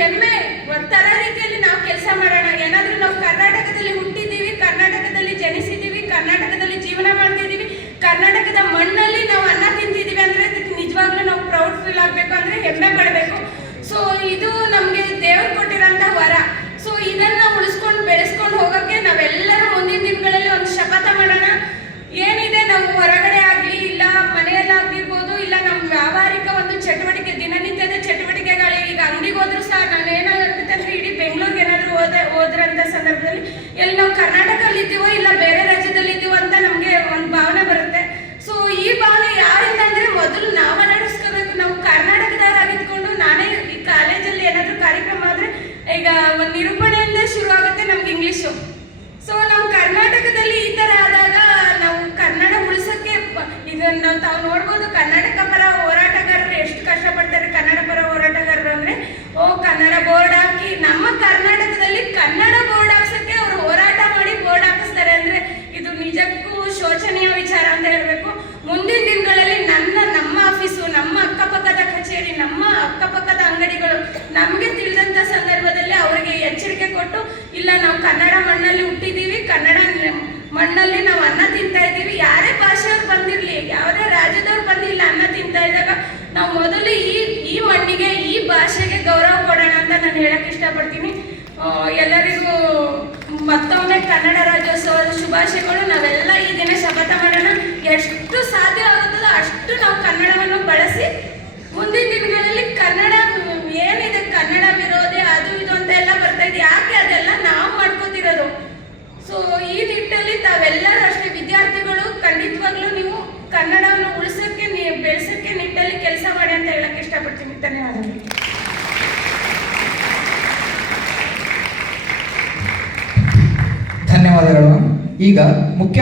que me ಎಲ್ಲಿ ನಾವು ಕರ್ನಾಟಕದಲ್ಲಿ ಇದ್ದೀವೋ ಇಲ್ಲ ಬೇರೆ ರಾಜ್ಯದಲ್ಲಿ ಇದ್ದೀವೋ ಅಂತ ನಮಗೆ ಒಂದು ಭಾವನೆ ಬರುತ್ತೆ. ಸೊ ಈ ಭಾವನೆ ಯಾರಿಂದ ಅಂದ್ರೆ ಮೊದಲು ನಾವು ನಡೆಸ್ಕೋಬೇಕು ನಾವು ಕರ್ನಾಟಕದವರಾಗಿದ್ಕೊಂಡು ನಾನೇ ಈ ಕಾಲೇಜಲ್ಲಿ ಏನಾದರೂ ಕಾರ್ಯಕ್ರಮ ಆದ್ರೆ ಈಗ ಒಂದು ನಿರೂಪಣೆಯಿಂದ ಶುರು ಆಗುತ್ತೆ ನಮ್ಗೆ ಇಂಗ್ಲಿಷು ಸೊ ನಾವು ಕರ್ನಾಟಕದಲ್ಲಿ ಈ ತರ ಆದಾಗ ನಾವು ಕನ್ನಡ ಉಳಿಸಕ್ಕೆ ಇದನ್ನ ನಾವು ತಾವು ನೋಡ್ಬೋದು ಕರ್ನಾಟಕ ಪರ ಹೋರಾಟಗಾರರು ಎಷ್ಟು ಕಷ್ಟಪಡ್ತಾರೆ ಕನ್ನಡ ಪರ ಹೋರಾಟಗಾರರು ಅಂದ್ರೆ, ಓ, ಕನ್ನಡ ಬೋರ್ಡ್ ಹಾಕಿ ನಮ್ಮ ಕರ್ನಾಟಕದಲ್ಲಿ ಕನ್ನಡ ಬೋರ್ಡ್ ಹಾಕ್ಸಕ್ಕೆ ಅವರು ಹೋರಾಟ ಮಾಡಿ ಬೋರ್ಡ್ ಹಾಕಿಸ್ತಾರೆ ಅಂದ್ರೆ ಇದು ನಿಜಕ್ಕೂ ಶೋಚನೀಯ ವಿಚಾರ ಅಂತ ಹೇಳ್ಬೇಕು ಮುಂದಿನ ದಿನಗಳಲ್ಲಿ ನನ್ನ ನಮ್ಮ ಆಫೀಸು ನಮ್ಮ ಅಕ್ಕಪಕ್ಕದ ಕಚೇರಿ ನಮ್ಮ ಅಕ್ಕಪಕ್ಕದ ಅಂಗಡಿಗಳು ನಮಗೆ ತಿಳಿದಂತ ಸಂದರ್ಭದಲ್ಲಿ ಅವರಿಗೆ ಎಚ್ಚರಿಕೆ ಕೊಟ್ಟು ಇಲ್ಲ ನಾವು ಕನ್ನಡ ಮಣ್ಣಲ್ಲಿ ಹುಟ್ಟಿದೀವಿ ಕನ್ನಡ ನ- ಮಣ್ಣಲ್ಲಿ ನಾವು ಅನ್ನ ತಿಂತಾ ಇದ್ದೀವಿ. ಯಾರೇ ಭಾಷೆಯವ್ರು ಬಂದಿರ್ಲಿ ಯಾವುದೇ ರಾಜ್ಯದವ್ರು ಬಂದಿಲ್ಲ, ಅನ್ನ ತಿಂತಾ ಇದ್ದಾಗ ನಾವು ಮೊದಲು ಈ ಈ ಮಣ್ಣಿಗೆ, ಈ ಭಾಷೆಗೆ ಗೌರವ ಕೊಡೋಣ ಅಂತ ನಾನು ಹೇಳಕ್ ಇಷ್ಟಪಡ್ತೀನಿ. ಎಲ್ಲರಿಗೂ ಮತ್ತೊಮ್ಮೆ ಕನ್ನಡ ರಾಜ್ಯೋತ್ಸವದ ಶುಭಾಶಯಗಳು. ನಾವೆಲ್ಲ ಈ ದಿನ ಶಪಥ ಮಾಡೋಣ. ಎಷ್ಟು ಸಾಧ್ಯ ಆಗುತ್ತದೋ ಅಷ್ಟು ನಾವು ಕನ್ನಡವನ್ನು ಬಳಸಿ ಮುಂದಿನ ದಿನಗಳಲ್ಲಿ ಕನ್ನಡ ನಿಟ್ಟಲ್ಲಿ ತಾವೆಲ್ಲರೂ ಅಷ್ಟೇ ವಿದ್ಯಾರ್ಥಿಗಳು, ಖಂಡಿತವಾಗ್ಲೂ ನೀವು ಕನ್ನಡವನ್ನು ಉಳಿಸೋಕ್ಕೆ ಬೆಳೆಸೋಕ್ಕೆ ನಿಟ್ಟಲ್ಲಿ ಕೆಲಸ ಮಾಡಿ ಅಂತ ಹೇಳಕ್ಕೆ ಇಷ್ಟಪಡ್ತೀನಿ. ಧನ್ಯವಾದಗಳು. ಧನ್ಯವಾದಗಳು. ಈಗ ಮುಖ್ಯ